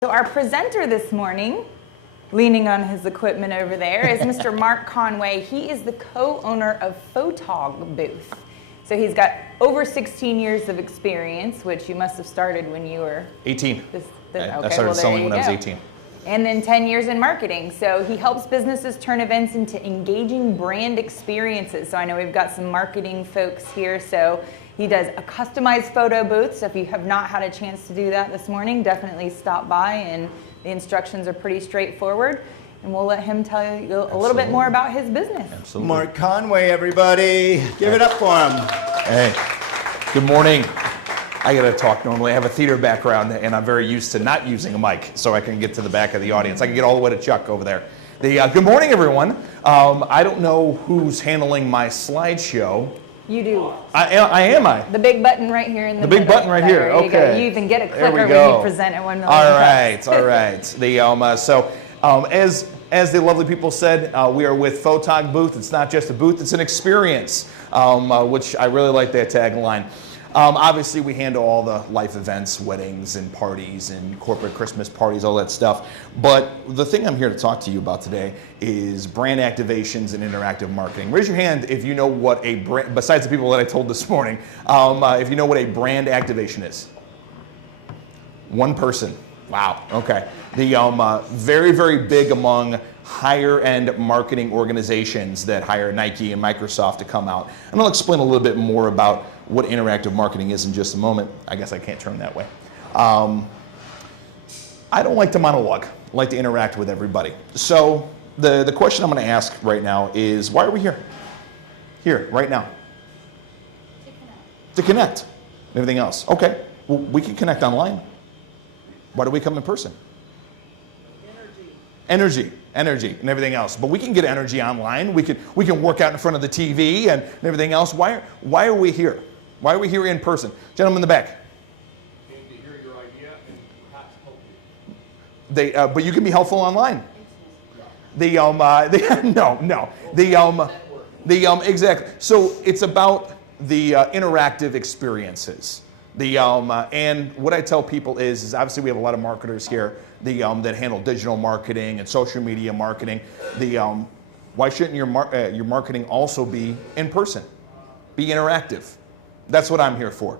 So our presenter this morning, leaning on his equipment over there, is Mr. Mark Conway. He is the co-owner of Photog booth. So he's got over 16 years of experience, which you must have started when you were 18. I started well, selling when I was 18. And then 10 years in marketing. So he helps businesses turn events into engaging brand experiences. So I know we've got some marketing folks here. So he does a customized photo booth. So if you have not had a chance to do that this morning, definitely stop by, and the instructions are pretty straightforward. And we'll let him tell you a little bit more about his business. Absolutely. Mark Conway, everybody. Give it up for him. Hey, good morning. I got to talk normally. I have a theater background, and I'm very used to not using a mic, so I can get to the back of the audience. I can get all the way to Chuck over there. Good morning, everyone. I don't know who's handling my slideshow. You do. I am. The big button right here in the big middle. button right here. There you Okay. go. You even get a clicker when you present at 1 million Cups. All right. As the lovely people said, we are with Photog booth. It's not just a booth; it's an experience, which I really like that tagline. Obviously, we handle all the life events, weddings and parties and corporate Christmas parties, all that stuff. But the thing I'm here to talk to you about today is brand activations and interactive marketing. Raise your hand if you know what a brand, besides the people that I told this morning, if you know what a brand activation is. One person. Wow. Okay. The very, very big among higher end marketing organizations that hire Nike and Microsoft to come out. And I'll explain a little bit more about what interactive marketing is in just a moment. I guess I can't turn that way. I don't like to monologue. I like to interact with everybody. So the question I'm going to ask right now is, why are we here? Here, right now. To connect. And everything else. Okay. Well, we can connect online. Why do we come in person? Energy and everything else. But we can get energy online. We can work out in front of the TV and everything else. Why are we here? Why are we here in person? Gentleman in the back. Came to hear your idea and perhaps help you. But you can be helpful online. Exactly. So it's about the interactive experiences. And what I tell people is obviously we have a lot of marketers here that handle digital marketing and social media marketing. Why shouldn't your marketing also be in person? Be interactive. That's what I'm here for.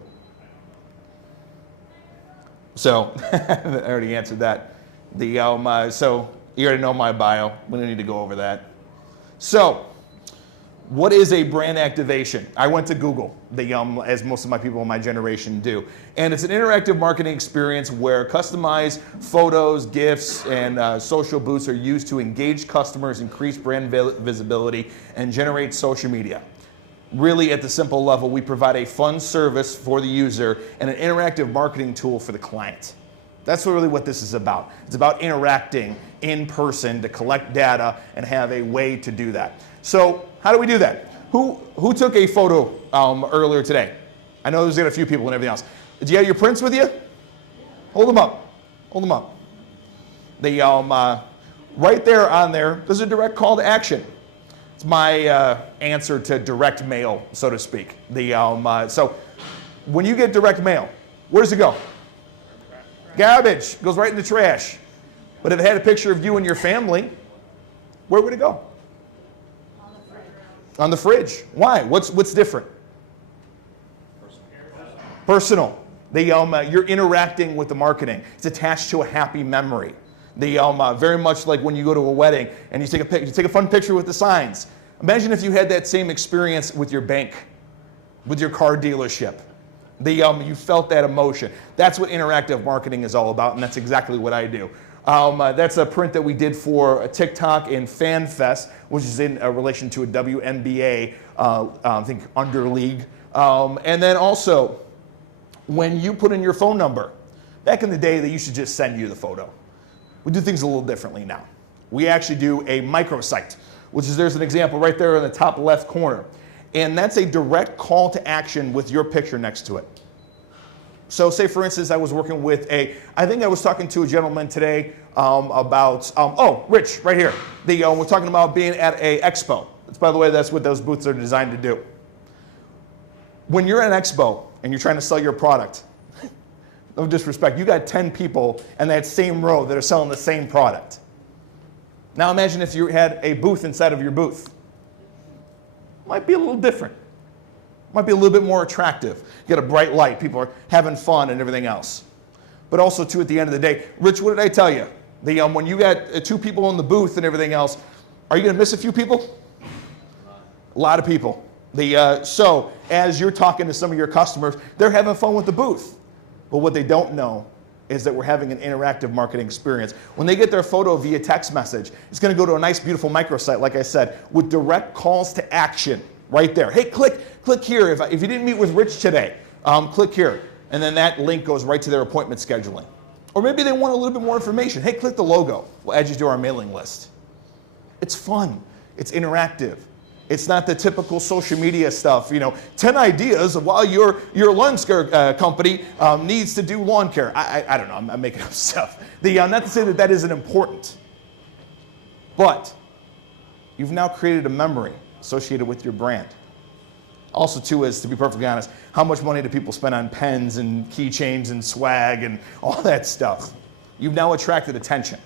So I already answered that. So you already know my bio. We don't need to go over that. So what is a brand activation? I went to Google, as most of my people in my generation do. And it's an interactive marketing experience where customized photos, GIFs, and social booths are used to engage customers, increase brand visibility, and generate social media. Really, at the simple level, we provide a fun service for the user and an interactive marketing tool for the client. That's really what this is about. It's about interacting in person to collect data and have a way to do that. So how do we do that? Who took a photo earlier today? I know there's got a few people and everything else. Do you have your prints with you? Hold them up. Hold them up. Right there on there, there's a direct call to action. It's my answer to direct mail, so to speak. So when you get direct mail, where does it go? Garbage. It goes right in the trash. But if it had a picture of you and your family, where would it go? On the fridge. Why? What's different? Personal. You're interacting with the marketing. It's attached to a happy memory. Very much like when you go to a wedding and you take a fun picture with the signs. Imagine if you had that same experience with your bank, with your car dealership. You felt that emotion. That's what interactive marketing is all about, and that's exactly what I do. That's a print that we did for a TikTok in FanFest, which is in relation to a WNBA, I think, underleague. And then also, when you put in your phone number, back in the day, they used to just send you the photo. We do things a little differently now. We actually do a microsite, which is, there's an example right there in the top left corner. And that's a direct call to action with your picture next to it. So say, for instance, I was working with I think I was talking to a gentleman today about, Rich, right here. We're talking about being at a expo. By the way, that's what those booths are designed to do. When you're at an expo and you're trying to sell your product, No disrespect. You got 10 people in that same row that are selling the same product. Now imagine if you had a booth inside of your booth. Might be a little different. Might be a little bit more attractive. You got a bright light. People are having fun and everything else. But also, too, at the end of the day, Rich, what did I tell you? When you got 2 people in the booth and everything else, are you going to miss a few people? A lot of people. So as you're talking to some of your customers, they're having fun with the booth. But what they don't know is that we're having an interactive marketing experience. When they get their photo via text message, it's going to go to a nice, beautiful microsite, like I said, with direct calls to action right there. Hey, click here. If you didn't meet with Rich today, click here. And then that link goes right to their appointment scheduling. Or maybe they want a little bit more information. Hey, click the logo. We'll add you to our mailing list. It's fun. It's interactive. It's not the typical social media stuff. 10 ideas of why your lawn care company needs to do lawn care. I don't know. I'm making up stuff. Not to say that isn't important. But you've now created a memory associated with your brand. Also, too, is, to be perfectly honest, how much money do people spend on pens and keychains and swag and all that stuff? You've now attracted attention.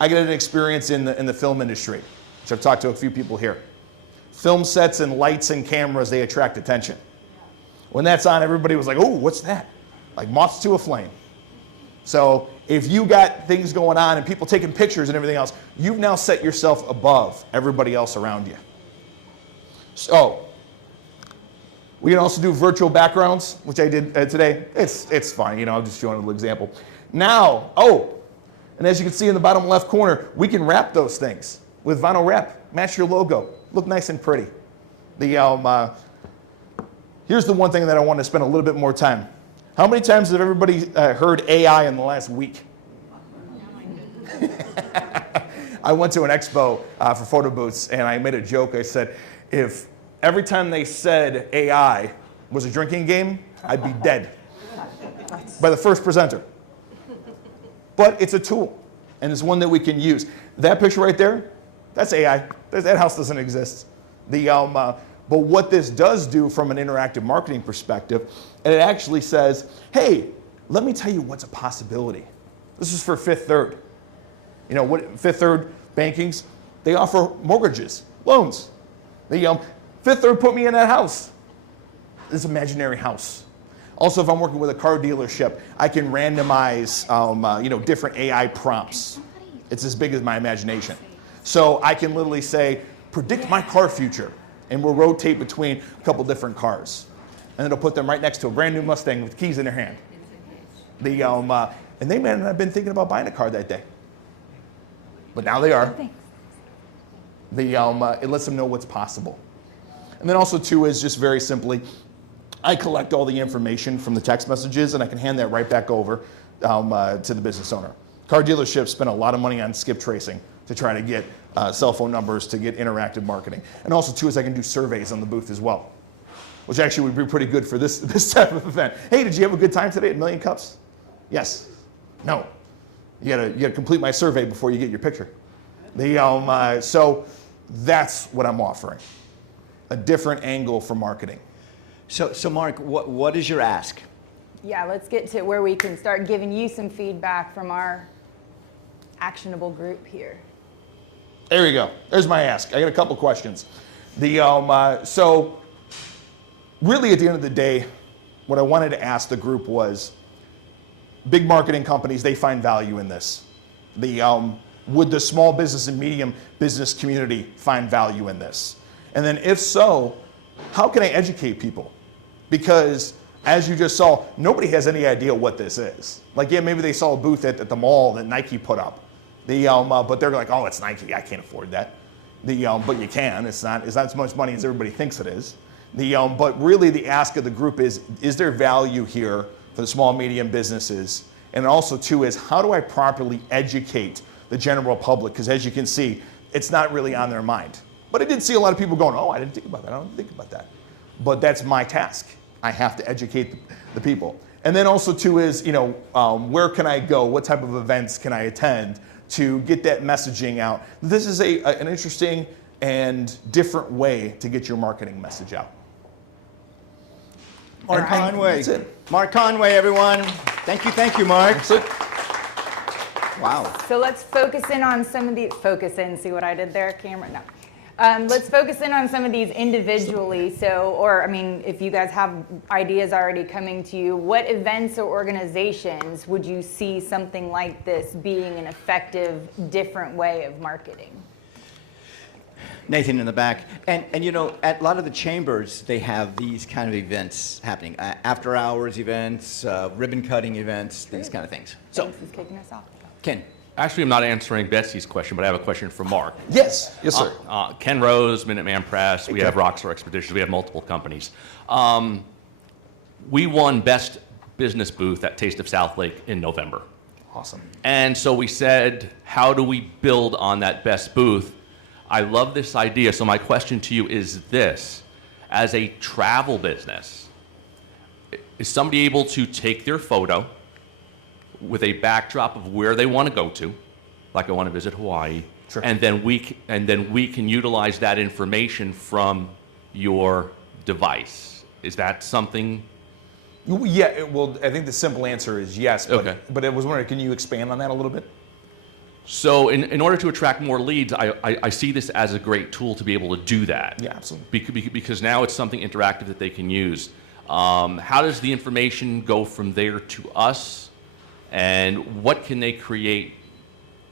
I get an experience in the film industry, which I've talked to a few people here. Film sets and lights and cameras, they attract attention. When that's on, everybody was like, oh, what's that? Like moths to a flame. So if you got things going on and people taking pictures and everything else, you've now set yourself above everybody else around you. So we can also do virtual backgrounds, which I did today. It's fine, I'm just showing a little example. Now, and as you can see in the bottom left corner, we can wrap those things with vinyl wrap. Match your logo. Look nice and pretty. Here's the one thing that I want to spend a little bit more time. How many times have everybody heard AI in the last week? I went to an expo for photo booths, and I made a joke. I said, if every time they said AI was a drinking game, I'd be dead by the first presenter. But it's a tool, and it's one that we can use. That picture right there, that's AI. That house doesn't exist. But what this does do from an interactive marketing perspective, and it actually says, hey, let me tell you what's a possibility. This is for Fifth Third. What Fifth Third bankings, they offer mortgages, loans. Fifth Third put me in that house. This imaginary house. Also, if I'm working with a car dealership, I can randomize, different AI prompts. It's as big as my imagination. So I can literally say, predict my car future, and we'll rotate between a couple different cars. And it'll put them right next to a brand new Mustang with keys in their hand. And they may not have been thinking about buying a car that day. But now they are. It lets them know what's possible. And then also, too, is just very simply, I collect all the information from the text messages, and I can hand that right back over to the business owner. Car dealerships spend a lot of money on skip tracing to try to get cell phone numbers, to get interactive marketing. And also, too, is I can do surveys on the booth as well, which actually would be pretty good for this type of event. Hey, did you have a good time today at Million Cups? Yes. No. You gotta complete my survey before you get your picture. So that's what I'm offering. A different angle for marketing. So Mark, what is your ask? Yeah, let's get to where we can start giving you some feedback from our actionable group here. There you go. There's my ask. I got a couple questions. So really at the end of the day, what I wanted to ask the group was, big marketing companies, they find value in this. Would the small business and medium business community find value in this? And then if so, how can I educate people? Because as you just saw, nobody has any idea what this is. Like, yeah, maybe they saw a booth at the mall that Nike put up. But they're like, oh, it's Nike, I can't afford that. But you can, it's not as much money as everybody thinks it is. But really the ask of the group is there value here for the small, medium businesses? And also too is, how do I properly educate the general public? Because as you can see, it's not really on their mind. But I did see a lot of people going, oh, I didn't think about that, I don't think about that. But that's my task. I have to educate the people. And then also too is, where can I go? What type of events can I attend to get that messaging out? This is an interesting and different way to get your marketing message out. Mark Conway. That's it. Mark Conway, everyone. Thank you, Mark. That's it. Wow. So let's focus in on some of these, see what I did there, camera? No. Let's focus in on some of these individually. So, or I mean, if you guys have ideas already coming to you, what events or organizations would you see something like this being an effective, different way of marketing? Nathan in the back. And you know, at a lot of the chambers, they have these kind of events happening. After hours events, ribbon cutting events, these kind of things. So, Thanks, who's kicking us off? Ken. Actually, I'm not answering Betsy's question, but I have a question for Mark. Yes, yes, sir. Ken Rose, Minuteman Press, we have Rockstar Expeditions, we have multiple companies. We won Best Business Booth at Taste of Southlake in November. Awesome. And so we said, how do we build on that best booth? I love this idea. So my question to you is this. As a travel business, is somebody able to take their photo with a backdrop of where they want to go to, like I want to visit Hawaii, sure. and then we can utilize that information from your device? Is that something? Yeah, well, I think the simple answer is yes, but, Okay. but I was wondering, can you expand on that a little bit? So in order to attract more leads, I see this as a great tool to be able to do that. Yeah, absolutely. Because now it's something interactive that they can use. How does the information go from there to us? And what can they create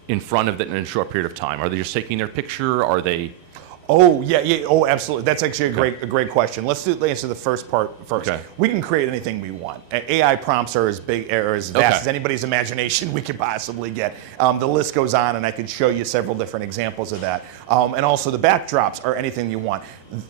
in front of it in a short period of time? Are they just taking their picture? Are they? Oh, yeah. Oh, absolutely. That's actually a great question. Let's answer the first part first. Okay. We can create anything we want. AI prompts are as big or as vast Okay. as anybody's imagination we could possibly get. The list goes on, and I can show you several different examples of that. And also the backdrops are anything you want.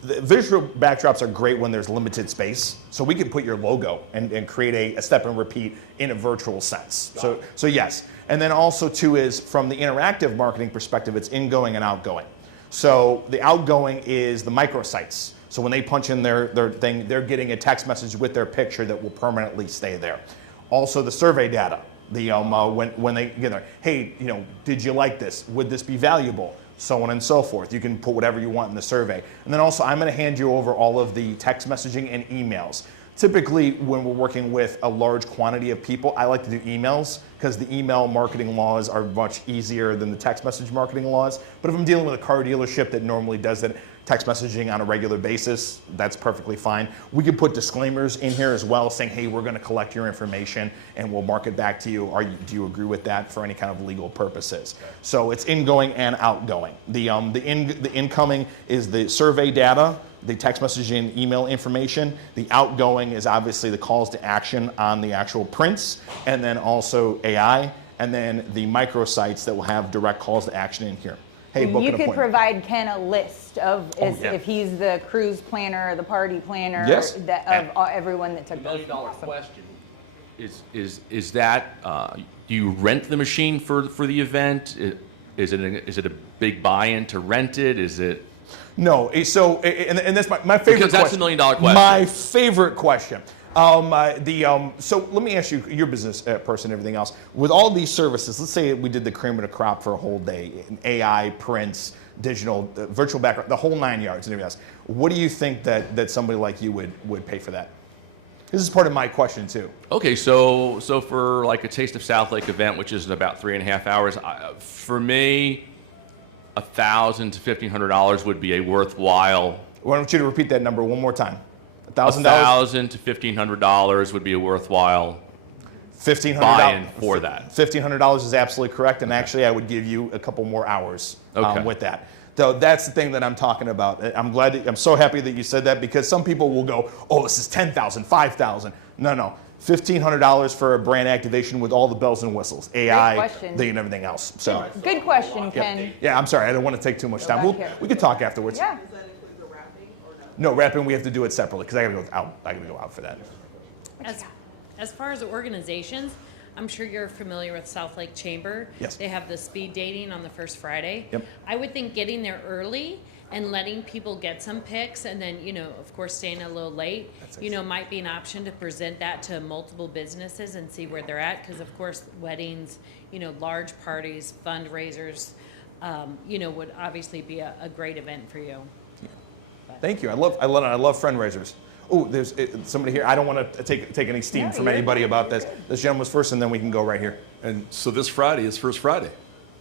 The visual backdrops are great when there's limited space. So we can put your logo and create a step and repeat in a virtual sense. So yes. And then also too is from the interactive marketing perspective, it's ingoing and outgoing. So the outgoing is the microsites. So when they punch in their thing, they're getting a text message with their picture that will permanently stay there. Also the survey data. The when they get there, hey, did you like this? Would this be valuable? So on and so forth. You can put whatever you want in the survey. And then also I'm going to hand you over all of the text messaging and emails. Typically, when we're working with a large quantity of people, I like to do emails because the email marketing laws are much easier than the text message marketing laws. But if I'm dealing with a car dealership that normally does that text messaging on a regular basis, that's perfectly fine. We can put disclaimers in here as well saying, hey, we're going to collect your information and we'll mark it back to you. Do you agree with that for any kind of legal purposes? So it's ingoing and outgoing. The incoming is the survey data, the text messaging, email information. The outgoing is obviously the calls to action on the actual prints, and then also AI, and then the microsites that will have direct calls to action in here. Hey, book an You could appointment. provide Ken a list of yeah. if he's the cruise planner or the party planner Yes. of everyone that took $1 those. million question is that do you rent the machine for the event? Is it a big buy-in to rent it? Is it? No, so and that's my favorite Because that's question. $1 million question. My favorite question. So let me ask you, your business person, everything else. With all these services, let's say we did the cream of the crop for a whole day, AI, prints, digital, virtual background, the whole 9 yards and everything else. What do you think that somebody like you would pay for that? This is part of my question too. Okay, so for like a Taste of Southlake event, which is about 3.5 hours, for me, $1,000 to $1,500 would be a worthwhile. Why don't you repeat that number one more time? $1,000? $1,000 to $1,500 would be a worthwhile $1,500 buy-in for that. $1,500 is absolutely correct, and actually I would give you a couple more hours Okay. with that. So that's the thing that I'm talking about. I'm so happy that you said that, because some people will go, oh, this is $10,000, $5,000. No. $1,500 for a brand activation with all the bells and whistles, AI, question. and everything else. So Good question, Ken. yeah, I'm sorry, I don't want to take too much time. back here. We could talk afterwards. Yeah. Does that include the wrapping or no? No, wrapping we have to do it separately because I gotta go out. I gotta go out for that. As far as organizations, I'm sure you're familiar with South Lake Chamber. Yes. They have the speed dating on the first Friday. Yep. I would think getting there early and letting people get some pics, and then, of course, staying a little late, might be an option to present that to multiple businesses and see where they're at. Because, of course, weddings, large parties, fundraisers, would obviously be a great event for you. Thank you. I love fundraisers. Oh, there's somebody here. I don't want to take any steam No, from you're anybody good, about you're this. good. This gentleman was first, and then we can go right here. And so this Friday is First Friday,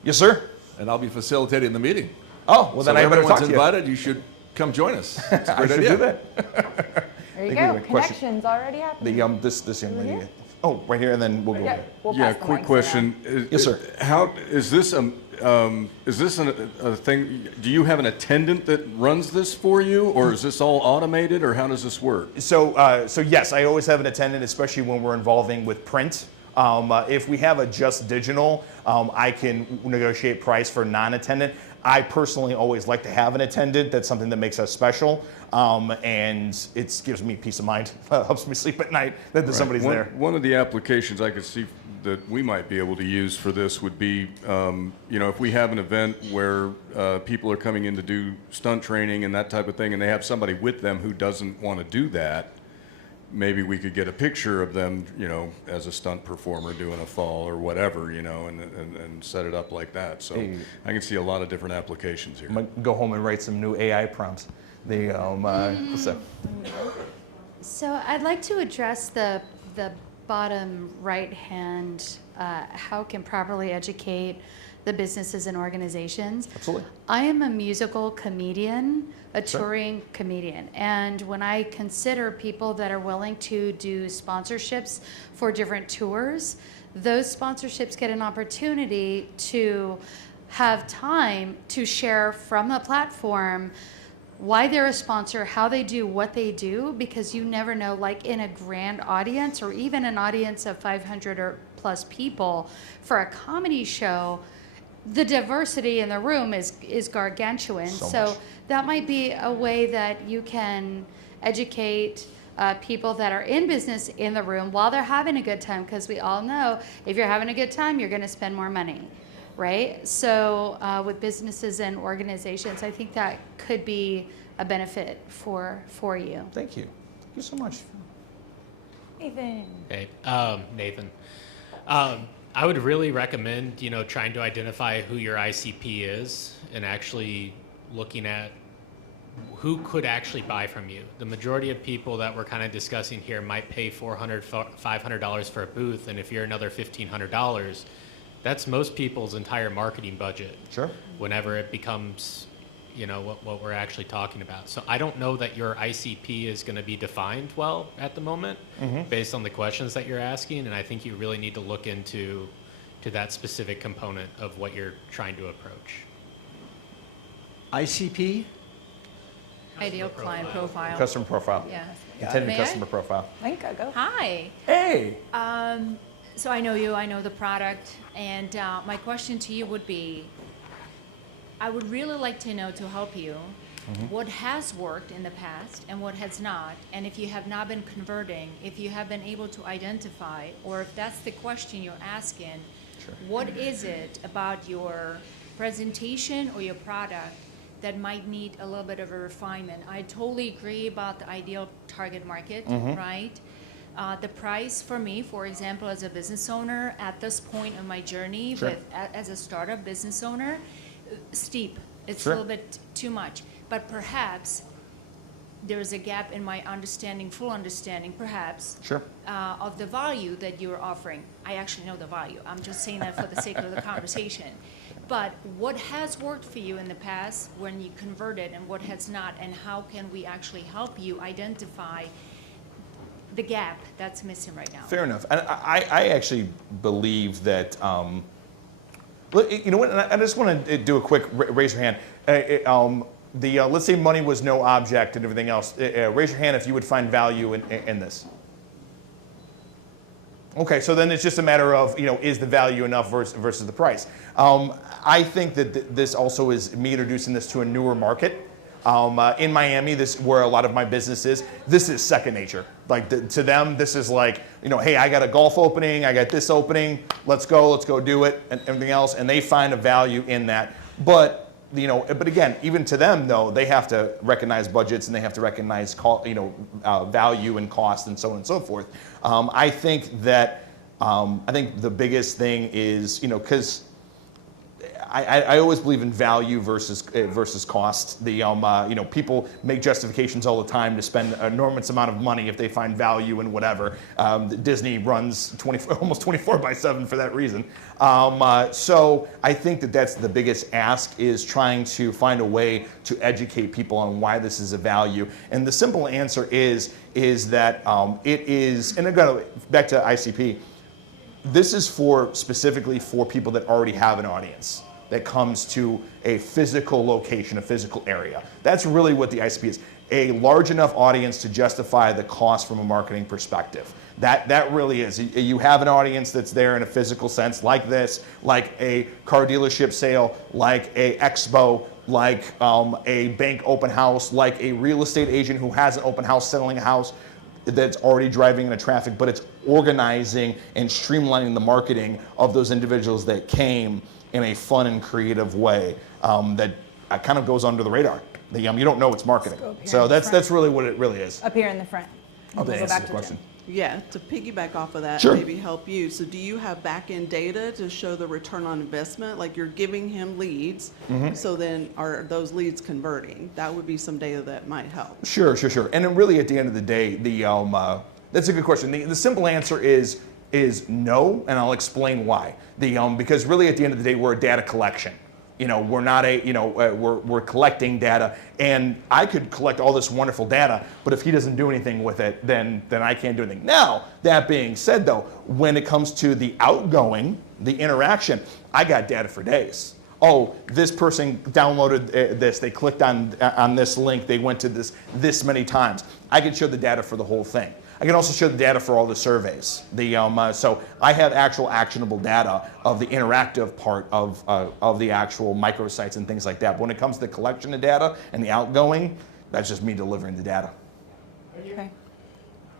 Yes, sir. and I'll be facilitating the meeting. Oh, well, So then I if better talk everyone's to you. invited, you should come join us. It's a I great should idea. do that. There you Think we go. have a question. Connections already happening. This young lady. here? Oh, right here, and then we'll go. Yeah, there. we'll Yeah, pass the quick mics question. around. Yes, sir. How is this a thing? Do you have an attendant that runs this for you, or is this all automated, or how does this work? So yes, I always have an attendant, especially when we're involving with print. If we have a just digital, I can negotiate price for non-attendant. I personally always like to have an attendant. That's something that makes us special, and it gives me peace of mind. Helps me sleep at night that there's somebody's one, there. One of the applications I could see that we might be able to use for this would be, if we have an event where people are coming in to do stunt training and that type of thing, and they have somebody with them who doesn't want to do that, maybe we could get a picture of them, as a stunt performer doing a fall or whatever, and set it up like that. So Hey. I can see a lot of different applications here. I'm gonna go home and write some new AI prompts. So I'd like to address the bottom right hand, how can properly educate the businesses and organizations. Absolutely. I am a musical comedian, a Sure. touring comedian, and when I consider people that are willing to do sponsorships for different tours, those sponsorships get an opportunity to have time to share from the platform why they're a sponsor, how they do what they do, because you never know, like in a grand audience or even an audience of 500 or plus people for a comedy show, the diversity in the room is gargantuan. So much. That might be a way that you can educate people that are in business in the room while they're having a good time, because we all know if you're having a good time, you're going to spend more money, right? So with businesses and organizations, I think that could be a benefit for you. Thank you. Thank you so much. Nathan. Hey, Nathan. I would really recommend, trying to identify who your ICP is and actually looking at who could actually buy from you. The majority of people that we're kind of discussing here might pay $400, $500 for a booth, and if you're another $1,500, that's most people's entire marketing budget. Sure. Whenever it becomes, what we're actually talking about. So I don't know that your ICP is going to be defined well at the moment, based on the questions that you're asking, and I think you really need to look into that specific component of what you're trying to approach. ICP? Ideal client profile. Customer profile. Yeah. Intended May I? customer profile. Linka, go. Hi. Hey. So I know you, I know the product, and my question to you would be, I would really like to know, to help you, what has worked in the past and what has not, and if you have not been converting, if you have been able to identify, or if that's the question you're asking, what is it about your presentation or your product that might need a little bit of a refinement? I totally agree about the ideal target market, right? The price for me, for example, as a business owner at this point of my journey, as a startup business owner, steep. It's a little bit too much. But perhaps there's a gap in my understanding, full understanding, perhaps, of the value that you're offering. I actually know the value. I'm just saying that for the sake of the conversation. But what has worked for you in the past when you converted and what has not, and how can we actually help you identify the gap that's missing right now? Fair enough. And I actually believe that, you know what, and I just want to do a quick raise your hand. Let's say money was no object and everything else. Raise your hand if you would find value in this. Okay, so then it's just a matter of, is the value enough versus the price? I think that this also is me introducing this to a newer market. In Miami, this where a lot of my business is, this is second nature. Like to them, this is like, hey, I got a golf opening, I got this opening, let's go do it, and everything else, and they find a value in that. But again, even to them though, they have to recognize budgets and they have to recognize value and cost and so on and so forth. I think that the biggest thing is, because I always believe in value versus cost. People make justifications all the time to spend an enormous amount of money if they find value in whatever. Disney runs almost 24/7 for that reason. So I think that's the biggest ask, is trying to find a way to educate people on why this is a value. And the simple answer is that it is, and again, back to ICP, this is specifically for people that already have an audience that comes to a physical location, a physical area. That's really what the ICP is. A large enough audience to justify the cost from a marketing perspective. That really is. You have an audience that's there in a physical sense, like this, like a car dealership sale, like a expo, like a bank open house, like a real estate agent who has an open house selling a house that's already driving into traffic, but it's organizing and streamlining the marketing of those individuals that came in a fun and creative way that kind of goes under the radar. You don't know it's marketing. So that's really what it really is. Up here in the front. I'll We'll go answer back the to question. Yeah, to piggyback off of that, Sure. maybe help you. So do you have back-end data to show the return on investment? Like, you're giving him leads, so then are those leads converting? That would be some data that might help. Sure. And then really at the end of the day, that's a good question. The simple answer is no, and I'll explain why. Because really at the end of the day, we're a data collection. We're not we're collecting data, and I could collect all this wonderful data, but if he doesn't do anything with it, then I can't do anything. Now, that being said though, when it comes to the outgoing, the interaction, I got data for days. Oh, this person downloaded this, they clicked on this link, they went to this many times. I can show the data for the whole thing. I can also show the data for all the surveys. So I have actual actionable data of the interactive part of the actual microsites and things like that. But when it comes to the collection of data and the outgoing, that's just me delivering the data. Okay.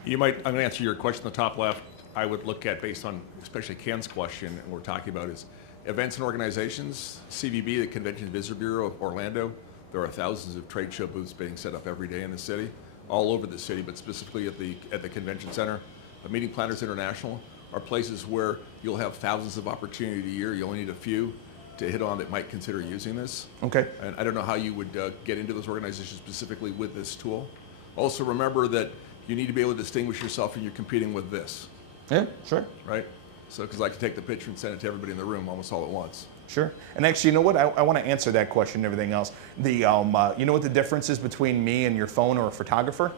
I'm going to answer your question on the top left. I would look at, based on especially Ken's question, and we're talking about is events and organizations, CVB, the Convention and Visitor Bureau of Orlando. There are thousands of trade show booths being set up every day in the city, all over the city, but specifically at the convention center. Meeting Planners International are places where you'll have thousands of opportunities a year. You only need a few to hit on that might consider using this. Okay. And I don't know how you would get into those organizations specifically with this tool. Also remember that you need to be able to distinguish yourself when you're competing with this. Yeah, sure. Right? So, because I can take the picture and send it to everybody in the room almost all at once. Sure. And actually, you know what? I want to answer that question and everything else. You know what the difference is between me and your phone or a photographer?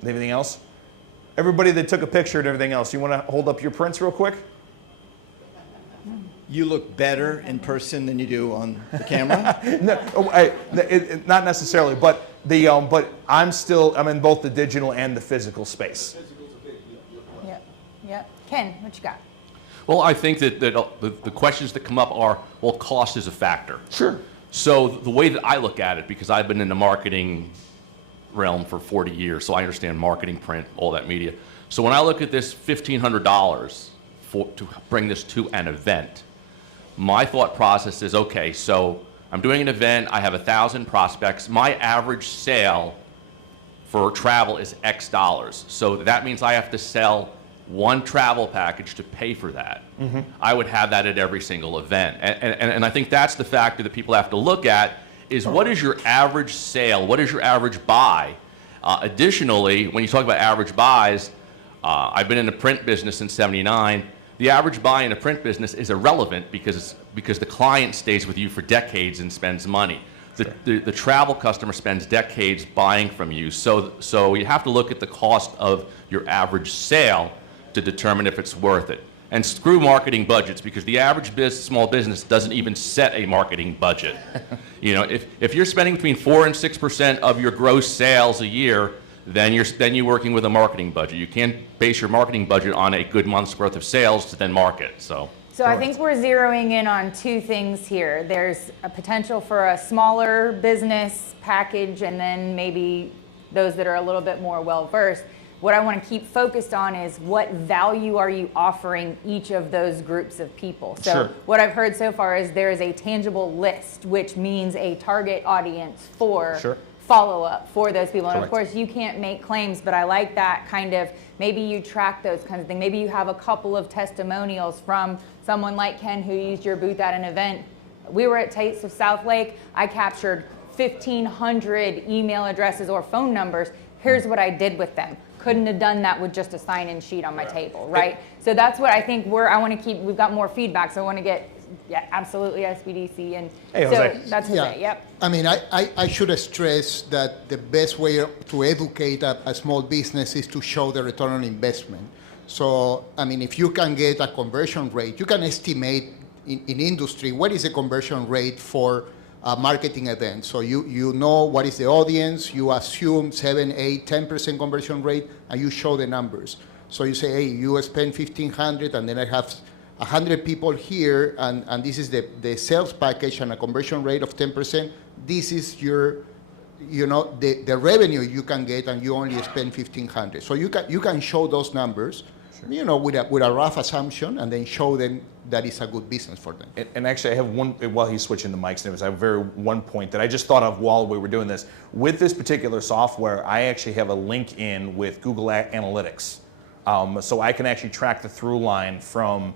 And everything else? Everybody that took a picture and everything else, you want to hold up your prints real quick? You look better in person than you do on the camera. Not necessarily, but I'm in both the digital and the physical space. Yep. Ken, what you got? Well, I think that the questions that come up are, well, cost is a factor. Sure. So the way that I look at it, because I've been in the marketing realm for 40 years, so I understand marketing, print, all that media. So when I look at this $1,500 to bring this to an event, my thought process is, okay, so I'm doing an event, I have 1,000 prospects, my average sale for travel is X dollars. So that means I have to sell one travel package to pay for that. Mm-hmm. I would have that at every single event. And I think that's the factor that people have to look at is what is your average sale? What is your average buy? Additionally, when you talk about average buys, I've been in the print business since '79. The average buy in a print business is irrelevant because the client stays with you for decades and spends money. The travel customer spends decades buying from you. So you have to look at the cost of your average sale to determine if it's worth it. And screw marketing budgets, because the average small business doesn't even set a marketing budget. If you're spending between 4% and 6% of your gross sales a year, then you're working with a marketing budget. You can't base your marketing budget on a good month's worth of sales to then market. So I think we're zeroing in on two things here. There's a potential for a smaller business package, and then maybe those that are a little bit more well-versed. What I want to keep focused on is what value are you offering each of those groups of people. So Sure. What I've heard so far is there is a tangible list, which means a target audience for Sure. follow-up for those people. And of Correct. course, you can't make claims, but I like that kind of, maybe you track those kinds of things. Maybe you have a couple of testimonials from someone like Ken who used your booth at an event We were at Taste of South Lake. I captured 1,500 email addresses or phone numbers. Here's what I did with them. Couldn't have done that with just a sign-in sheet on my table, right? So that's what I think I want to keep, we've got more feedback, so I want to get, yeah, absolutely SBDC, and Hey, so Jose. that's Jose, yep. I mean, I should stress that the best way to educate a small business is to show the return on investment. So, I mean, if you can get a conversion rate, you can estimate in industry what is the conversion rate for a marketing event. So you know what is the audience, you assume 7, 8, 10% conversion rate, and you show the numbers. So you say, hey, you spend 1,500, and then I have 100 people here, and this is the sales package and a conversion rate of 10%. This is your, the revenue you can get, and you only spend 1,500. So you can show those numbers, with a rough assumption, and then show them that it's a good business for them. And actually, I have one, while he's switching the mics, I have one point that I just thought of while we were doing this. With this particular software, I actually have a link in with Google Analytics. So I can actually track the through line from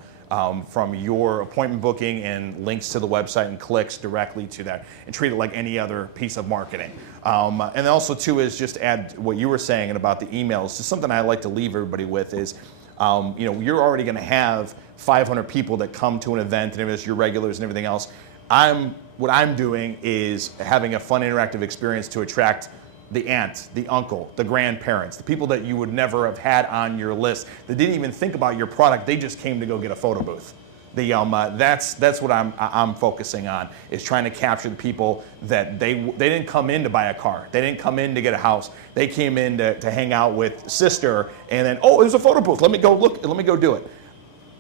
your appointment booking and links to the website and clicks directly to that, and treat it like any other piece of marketing. And also too is just to add what you were saying about the emails. So something I like to leave everybody with is, you're already going to have 500 people that come to an event, and it's your regulars and everything else. What I'm doing is having a fun, interactive experience to attract the aunt, the uncle, the grandparents, the people that you would never have had on your list that didn't even think about your product. They just came to go get a photo booth. That's what I'm focusing on, is trying to capture the people that they didn't come in to buy a car. They didn't come in to get a house. They came in to hang out with sister, and then, oh, there's a photo booth. Let me go look. Let me go do it.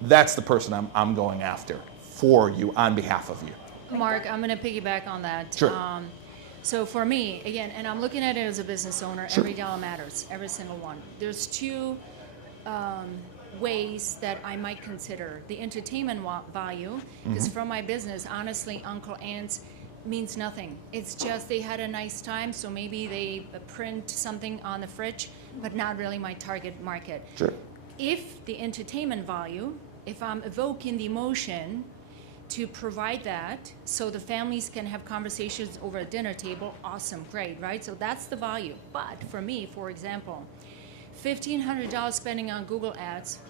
That's the person I'm going after for you, on behalf of you. Mark, I'm going to piggyback on that. Sure. So for me, again, and I'm looking at it as a business owner, Sure. every dollar matters, every single one. There's two ways that I might consider. The entertainment value, because from my business, honestly, uncle, aunts means nothing. It's just they had a nice time, so maybe they print something on the fridge, but not really my target market. Sure. If the entertainment value, if I'm evoking the emotion to provide that so the families can have conversations over a dinner table, awesome, great, right? So that's the value. But for me, for example, $1,500 spending on Google ads,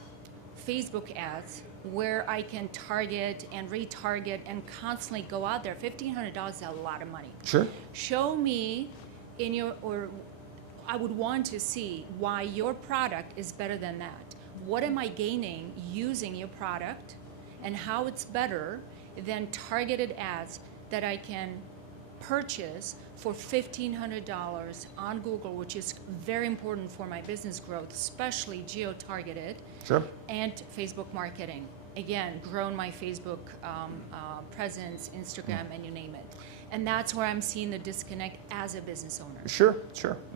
Facebook ads, where I can target and retarget and constantly go out there, $1,500 is a lot of money. Sure. Show me I would want to see why your product is better than that. What am I gaining using your product, and how it's better than targeted ads that I can purchase for $1,500 on Google, which is very important for my business growth, especially geo-targeted. Sure. And Facebook marketing. Again, grown my Facebook presence, Instagram, and you name it. And that's where I'm seeing the disconnect as a business owner. Sure.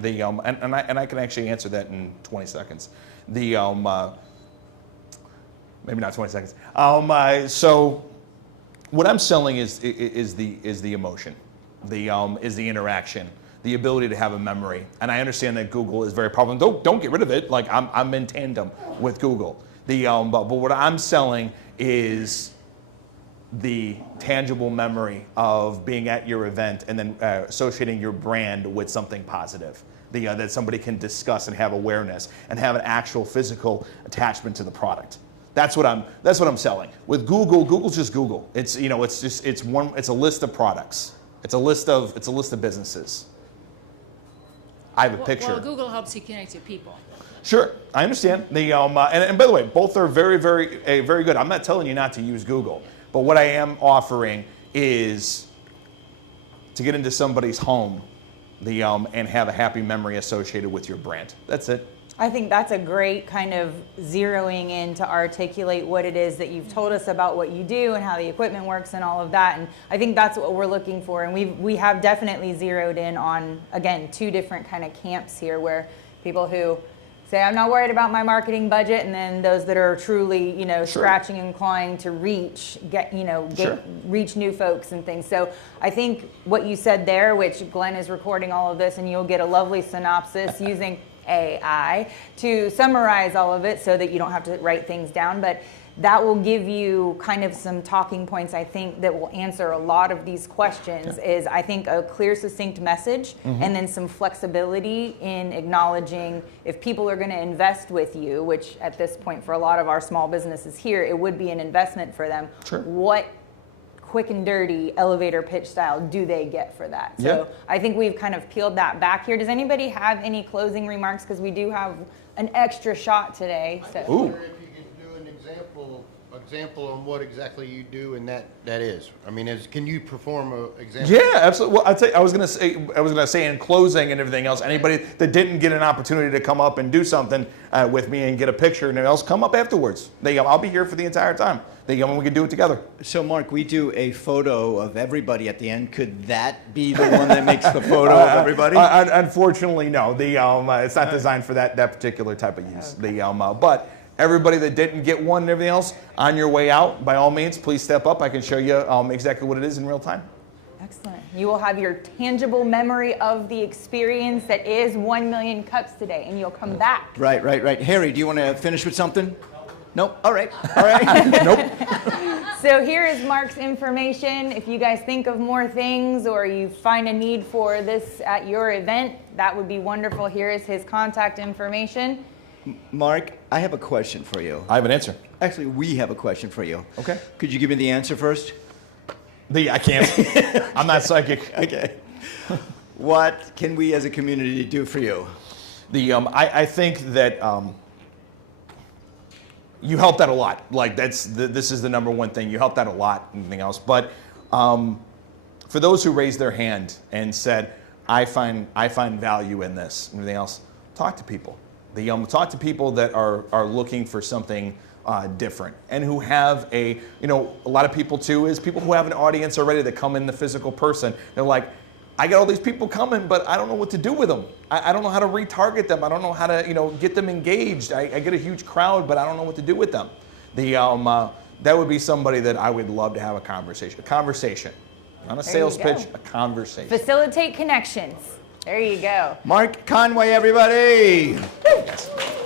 And I can actually answer that in 20 seconds. Maybe not 20 seconds. So what I'm selling is the emotion, is the interaction, the ability to have a memory. And I understand that Google is very powerful. Don't get rid of it. Like I'm in tandem with Google. But what I'm selling is the tangible memory of being at your event and then associating your brand with something positive. That somebody can discuss and have awareness and have an actual physical attachment to the product. That's what I'm selling. With Google, Google's just Google. It's it's a list of products. It's a list of businesses. I have a picture. Well, Google helps you connect to people. Sure, I understand. And by the way, both are very, very, very good. I'm not telling you not to use Google, but what I am offering is to get into somebody's home, and have a happy memory associated with your brand. That's it. I think that's a great kind of zeroing in to articulate what it is that you've told us about what you do and how the equipment works and all of that. And I think that's what we're looking for. And we have definitely zeroed in on, again, two different kind of camps here, where people who say, I'm not worried about my marketing budget, and then those that are truly, scratching and clawing to reach new folks and things. So I think what you said there, which Glenn is recording all of this, and you'll get a lovely synopsis using AI to summarize all of it so that you don't have to write things down. But that will give you kind of some talking points, I think, that will answer a lot of these questions. Is, I think, a clear, succinct message, and then some flexibility in acknowledging if people are going to invest with you, which at this point for a lot of our small businesses here, it would be an investment for them. Sure. What quick and dirty elevator pitch style do they get for that? So I think we've kind of peeled that back here. Does anybody have any closing remarks? Because we do have an extra shot today. So. Ooh. Example on what exactly you do and that is. I mean, can you perform an example? Yeah, absolutely. Well, I was gonna say in closing and everything else. Anybody that didn't get an opportunity to come up and do something with me and get a picture and everything else, come up afterwards. I'll be here for the entire time. We can do it together. So, Mark, we do a photo of everybody at the end. Could that be the one that makes the photo of everybody? Unfortunately, no. It's not designed for that particular type of use. But everybody that didn't get one and everything else, on your way out, by all means, please step up. I can show you exactly what it is in real time. Excellent. You will have your tangible memory of the experience that is 1 million cups today, and you'll come back. Right. Harry, do you want to finish with something? Nope. All right. Nope. So here is Mark's information. If you guys think of more things or you find a need for this at your event, that would be wonderful. Here is his contact information. Mark, I have a question for you. I have an answer. Actually, we have a question for you. Okay. Could you give me the answer first? I can't. I'm not psychic. Okay. What can we as a community do for you? I think that you helped out a lot. Like this is the number one thing. You helped out a lot. Anything else? But for those who raised their hand and said, I find value in this. Anything else? Talk to people. Talk to people that are looking for something different and who have a lot of people too is people who have an audience already that come in the physical person. They're like, I got all these people coming, but I don't know what to do with them. I don't know how to retarget them. I don't know how to get them engaged. I get a huge crowd, but I don't know what to do with them. That would be somebody that I would love to have a conversation. Not a sales pitch, a conversation. Facilitate connections. There you go. Mark Conway, everybody. Woo.